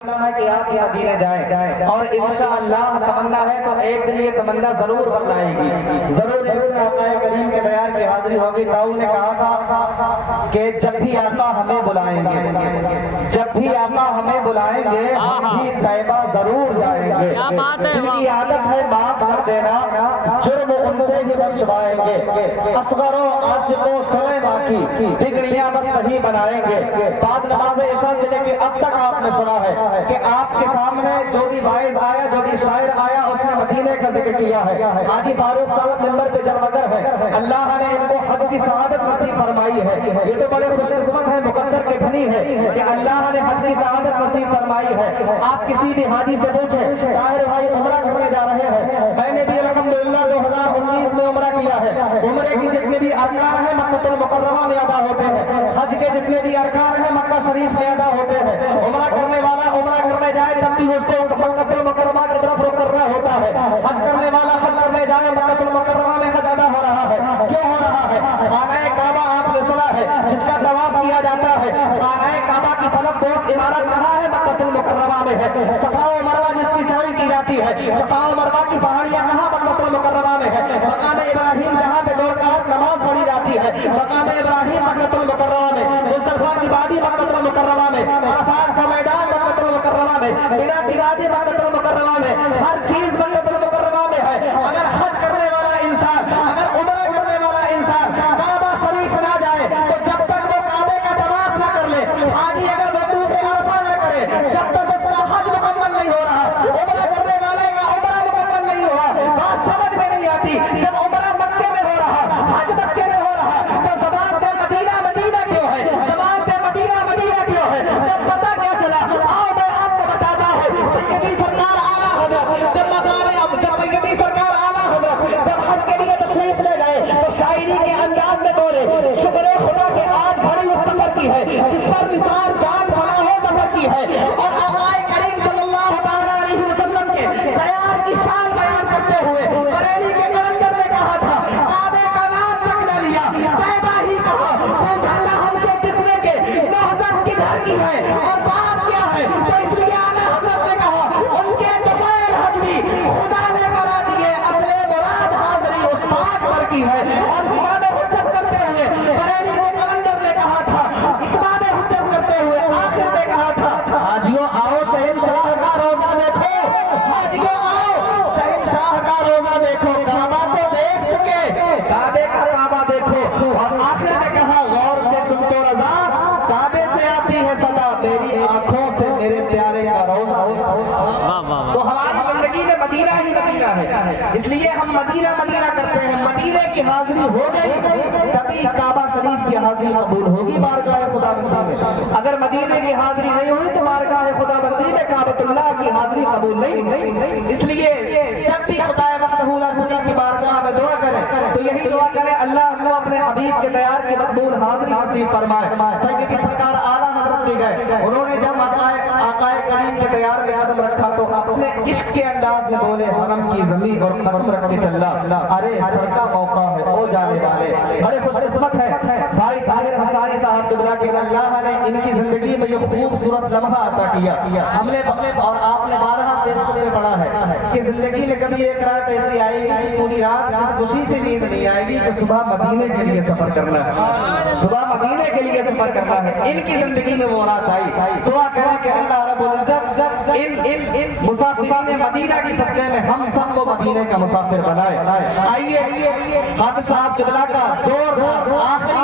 ہے کہ آپ یہاں دینے جائیں اور انشاءاللہ تمنا ہے تو ایک دن یہ تمنا ضرور بنائے گی، ضرور ایک دن آقا کریم کے بیان کی حاضری ہوگی۔ تاؤ نے کہا تھا کہ جب بھی آقا ہمیں بلائیں گے، جب بھی آقا ہمیں بلائیں گے ہم بھی طیبہ ضرور جائیں گے۔ جن کی عادت ہے معاف کر دینا، جرم ان سے ہی بخشوائیں گے۔ اصغر و عاشق و سرے باقی بگڑیاں بس نہیں بنائیں گے۔ بعد نماز عشاء سے لے کے اب تک آپ نے سنا ہے کہ آپ کے سامنے جو بھی واعظ آیا، جو بھی شاعر آیا، اس نے مدینے کا ذکر کیا ہے۔ حاجی فاروق صاحب ممبر پہ جب اگر ہے، اللہ نے ان کو حج کی سعادت نصیب فرمائی ہے۔ یہ تو بڑے خوش قسمت ہے، مقدر کے دھنی ہے کہ اللہ نے حج کی سعادت نصیب فرمائی ہے۔ آپ کسی بھی حاجی سے پوچھیں، طاہر بھائی عمرہ کرنے جا رہے ہیں، میں نے بھی الحمدللہ 2019 میں عمرہ کیا ہے۔ عمرے کی جتنے بھی ارکان ہیں مکہ المکرمہ میں ادا ہوتے ہیں، حج کے جتنے بھی ارکان ہیں مکہ شریف میں ادا ہوتے ہیں۔ عمرہ کرنے والا عمرہ کرنے جائے تب بھی اس کو مکہ المکرمہ کی طرف رخ کرنا ہوتا ہے۔ حج کرنے والا حج کرنے جائے مکہ المکرمہ میں حج ادا ہو رہا ہے۔ کیوں ہو رہا ہے؟ خانہ کعبہ آپ نے سنا ہے جس کا طواف کیا جاتا ہے، خانہ کعبہ کی طرف دوست عمارت کہاں ہے؟ مکہ المکرمہ میں ہے۔ صفا و مروہ جس کی سعی کی جاتی ہے، صفا و مروہ کی پہاڑیاں کہاں؟ مکہ المکرمہ میں ہے۔ مقام ابراہیم جہاں پہ 2 رکعت نماز پڑھی جاتی ہے، مقام ابراہیم مکہ المکرمہ میں، مصطفیٰ کی وادی مکہ المکرمہ میں، عرفات کا میدان مکہ المکرمہ میں، مینا کی وادی مکہ المکرمہ میں، ہر چیز مکہ المکرمہ میں ہے۔ اگر حج کرنے والا انسان، اگر عمرہ کرنے والا انسان کعبہ شریف نہ جائے تو جب تک وہ کعبے کا طواف نہ کر لے، حاجی اگر وقوف عرفہ نہ کرے، جب تک اس کا حج مکمل نہیں ہو رہا، عمرہ کرنے والے کا عمرہ مکمل نہیں ہوا۔ بات سمجھ میں نہیں آتی، جب عمرہ مکے میں ہو رہا، حج مکے میں ہو رہا، تو زبان سے مدینہ مدینہ کیوں ہے؟ زبان سے مدینہ مدینہ کیوں ہے؟ جب پتہ کیا چلا، آؤ میں آپ کو بتاتا ہوں۔ سیدی سرکار اعلیٰ حضرت جب سیدی سرکار اعلیٰ حضرت جب حج کے لیے تشریف لے گئے تو شاعری کے انداز میں بولے، شکر خدا کہ آج گھڑی اس سفر کی ہے جس پر نثار جان بنا ہو سفر کی ہے۔ اور آقا کریم صلی اللہ تعالیٰ علیہ وسلم کے تیار کی شان بیان کرتے ہوئے بریلی کے کلندر نے کہا تھا، کعبے کا نام تک نہ لیا، طیبہ ہی کہا۔ پوچھا تھا ہم سے جس نے کہ مہذب کدھر کی ہے اور بات کیا ہے، تو اس لیے اعلیٰ حضرت نے کہا ان کے جفائل حجمی خدا نے کرا دیے، اصل مراد حاضری اس بات پر کی ہے۔ اور اقبال حجت کرتے ہوئے بریلی کے کلندر نے کہا تھا، اقبال حجت کرتے ہوئے آخر نے کہا تھا، حاجیوں آؤ شہنشاہ کا روزہ دیکھو، حاجیوں آؤ شہنشاہ کا روزہ دیکھو، کعبہ کو دیکھ چکے، کعبے کا کعبہ دیکھو۔ اور آخر نے کہا غور سے سن تو رضا، کعبے سے آتی ہے صدا، میری آنکھوں سے میرے پیارے کا روزہ۔ تو ہماری زندگی میں مدینہ ہی مدینہ ہے، اس لیے ہم مدینہ مدینہ کرتے ہیں۔ مدینہ کی حاضری ہو گئی تبھی کعبہ شریف کی حاضری قبول ہوگی بارگاہ خدا بندی میں۔ اگر مدینہ کی حاضری نہیں ہوئی تو بارگاہ خدا بندی میں کعبۃ اللہ کی حاضری قبول نہیں۔ اس لیے جب بھی خدا وقت کی بارگاہ میں دعا کریں تو یہی دعا کریں، اللہ ہم کو اپنے حبیب کے تیار کی مقبول حاضری نصیب فرمائے۔ سیدی سرکار اعلیٰ حضرت بھی گئے، انہوں نے جب آقا کریم کے تیار میں قدم رکھا تو اپنے عشق کے انداز میں بولے، حرم کی زمین اور قدم رکھ کے چلا، ارے سر کا موقع ہے او جانے والے۔ بڑے خوش قسمت ہے بھائی طاہر انصاری صاحب دبلا کہ اللہ نے ان کی زندگی میں یہ خوبصورت لمحہ عطا کیا۔ ہم نے اور آپ نے 12 فیصد میں پڑھا ہے کہ زندگی میں کبھی ایک رات ایسی آئے گی کہ پوری رات اس خوشی سے نیند نہیں آئے گی کہ صبح مدینے کے لیے سفر کرنا ہے، صبح مدینے کے لیے سفر کرنا ہے۔ ان کی زندگی میں وہ رات آئی۔ دعا کریں کہ اللہ رب العزت ان مسافرین مدینہ کی صدقے میں ہم سب کو مدینے کا مسافر بنائے۔ آئیے حافظ صاحب جبلا کا زور آخری